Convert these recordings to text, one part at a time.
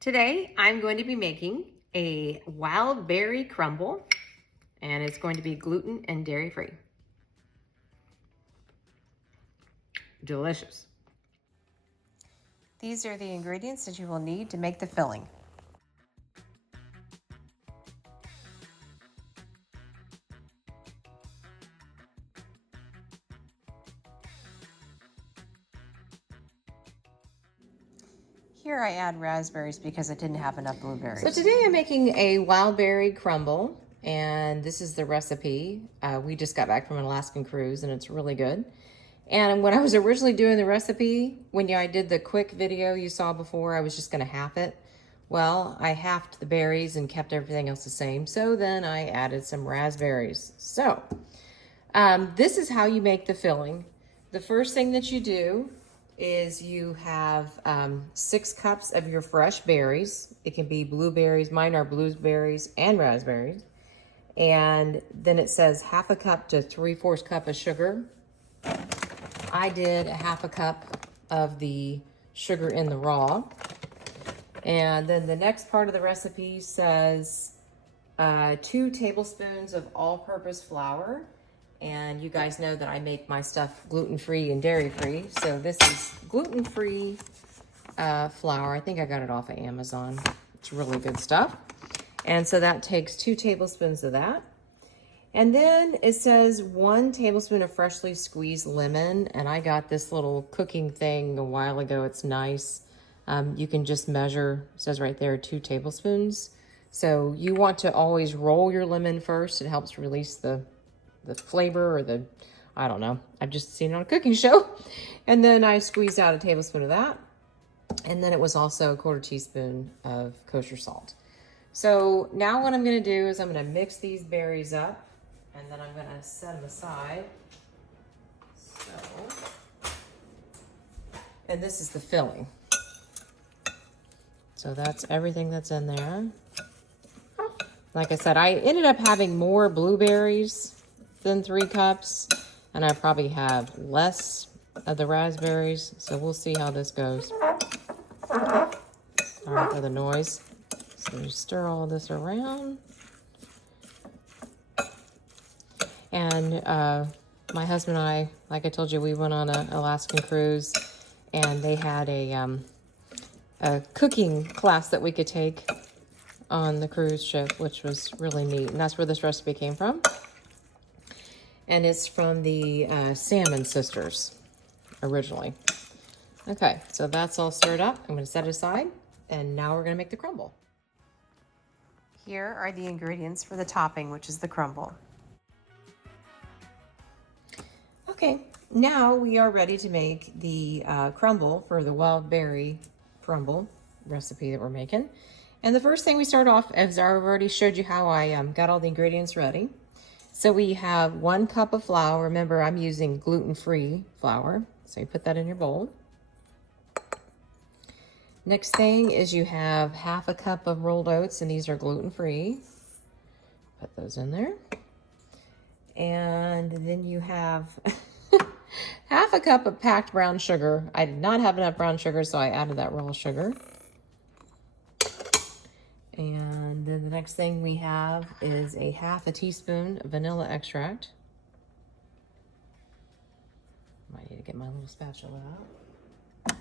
Today, I'm going to be making a wild berry crumble, and it's going to be gluten and dairy-free. Delicious. These are the ingredients that you will need to make the filling. Here I add raspberries because I didn't have enough blueberries. So today I'm making a wild berry crumble, and this is the recipe. We just got back from an Alaskan cruise, and it's really good. And when I was originally doing the recipe, when I did the quick video you saw before, I was just gonna half it. Well, I halved the berries and kept everything else the same. So then I added some raspberries. So this is how you make the filling. The first thing that you do is you have 6 cups of your fresh berries. It can be blueberries. Mine are blueberries and raspberries. And then it says 1/2 cup to 3/4 cup of sugar. I did 1/2 cup of the sugar in the raw. And then the next part of the recipe says 2 tablespoons of all-purpose flour. And you guys know that I make my stuff gluten-free and dairy-free. So this is gluten-free flour. I think I got it off of Amazon. It's really good stuff. And so that takes 2 tablespoons of that. And then it says 1 tablespoon of freshly squeezed lemon. And I got this little cooking thing a while ago. It's nice. You can just measure, it says right there, 2 tablespoons. So you want to always roll your lemon first. It helps release the flavor, or I don't know. I've just seen it on a cooking show. And then I squeezed out 1 tablespoon of that. And then it was also 1/4 teaspoon of kosher salt. So now what I'm gonna do is I'm gonna mix these berries up, and then I'm gonna set them aside. And this is the filling. So that's everything that's in there. Like I said, I ended up having more blueberries than 3 cups, and I probably have less of the raspberries, so we'll see how this goes. Sorry for the noise. So you stir all this around. And my husband and I, like I told you, we went on an Alaskan cruise, and they had a cooking class that we could take on the cruise ship, which was really neat. And that's where this recipe came from. And it's from the Salmon Sisters, originally. Okay, so that's all stirred up. I'm gonna set it aside, and now we're gonna make the crumble. Here are the ingredients for the topping, which is the crumble. Okay, now we are ready to make the crumble for the wild berry crumble recipe that we're making. And the first thing we start off, as I already showed you how I got all the ingredients ready. So we have 1 cup of flour. Remember, I'm using gluten-free flour. So you put that in your bowl. Next thing is you have 1/2 cup of rolled oats, and these are gluten-free. Put those in there. And then you have 1/2 cup of packed brown sugar. I did not have enough brown sugar, so I added that raw sugar. And then the next thing we have is a 1/2 teaspoon of vanilla extract. Might need to get my little spatula out.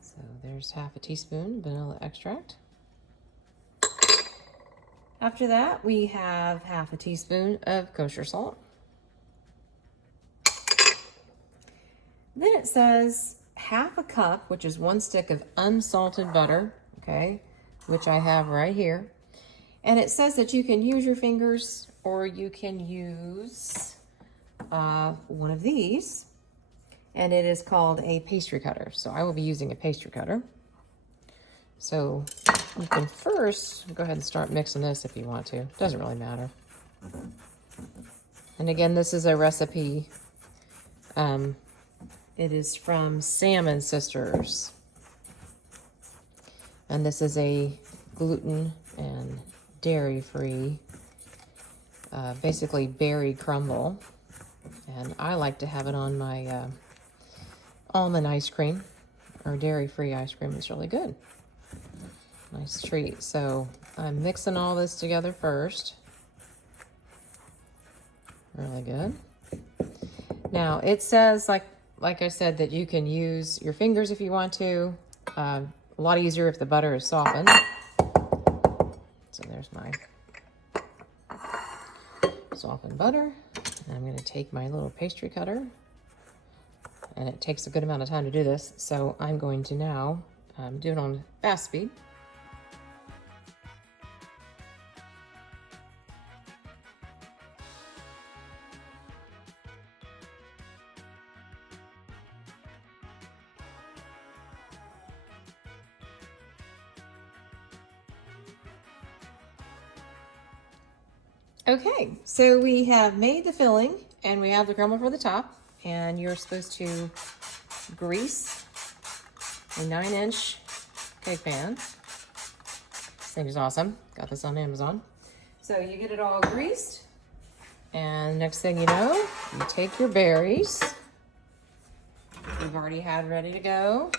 So there's 1/2 teaspoon vanilla extract. After that, we have 1/2 teaspoon of kosher salt. Then it says 1/2 cup, which is 1 stick of unsalted butter, okay, which I have right here. And it says that you can use your fingers, or you can use one of these, and it is called a pastry cutter. So I will be using a pastry cutter. So you can first go ahead and start mixing this if you want to. Doesn't really matter. And again, this is a recipe. It is from Salmon Sisters. And this is a gluten and dairy-free, basically berry crumble. And I like to have it on my almond ice cream or dairy-free ice cream. It's really good. Nice treat. So I'm mixing all this together first. Really good. Now it says, like I said, that you can use your fingers if you want to. A lot easier if the butter is softened. So there's my softened butter. And I'm going to take my little pastry cutter. And it takes a good amount of time to do this. So I'm going to now do it on fast speed. Okay, so we have made the filling and we have the crumble for the top, and you're supposed to grease a 9-inch cake pan. This thing is awesome. Got this on Amazon. So you get it all greased, and next thing you know, you take your berries you've already had ready to go.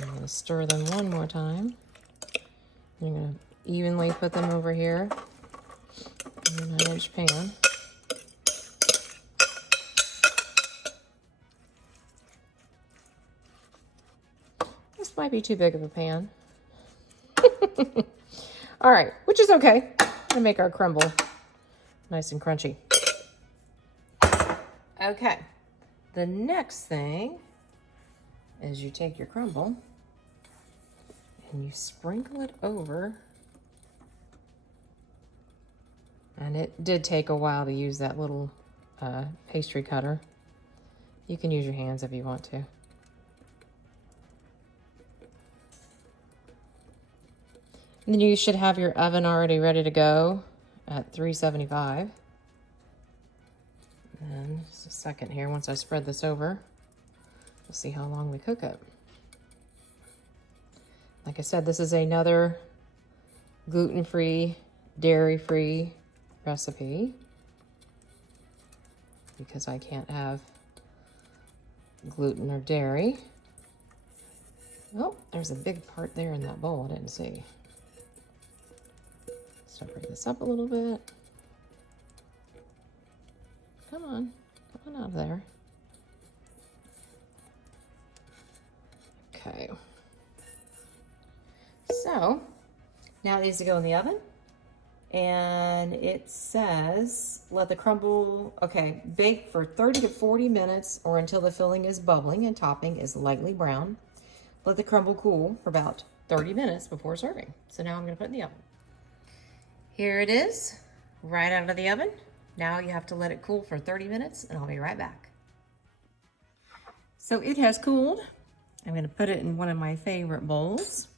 I'm going to stir them one more time. I'm going to evenly put them over here in a 9-inch pan. This might be too big of a pan. All right, which is okay. To make our crumble nice and crunchy. Okay, the next thing is you take your crumble and you sprinkle it over. And it did take a while to use that little pastry cutter. You can use your hands if you want to. And then you should have your oven already ready to go at 375. And just a second here, once I spread this over, we'll see how long we cook it. Like I said, this is another gluten-free, dairy-free recipe because I can't have gluten or dairy. Oh, there's a big part there in that bowl I didn't see. Separate this up a little bit. Come on out of there. Okay. So now it needs to go in the oven. And it says, let the crumble, okay, bake for 30 to 40 minutes or until the filling is bubbling and topping is lightly brown. Let the crumble cool for about 30 minutes before serving. So now I'm going to put it in the oven. Here it is, right out of the oven. Now you have to let it cool for 30 minutes and I'll be right back. So it has cooled. I'm going to put it in one of my favorite bowls.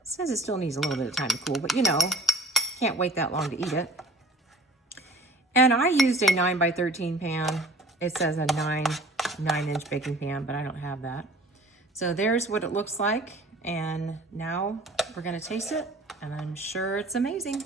It says it still needs a little bit of time to cool, but you know, can't wait that long to eat it. And I used a 9x13 pan. It says a 9-inch baking pan, but I don't have that. So there's what it looks like. And now we're gonna taste it, and I'm sure it's amazing.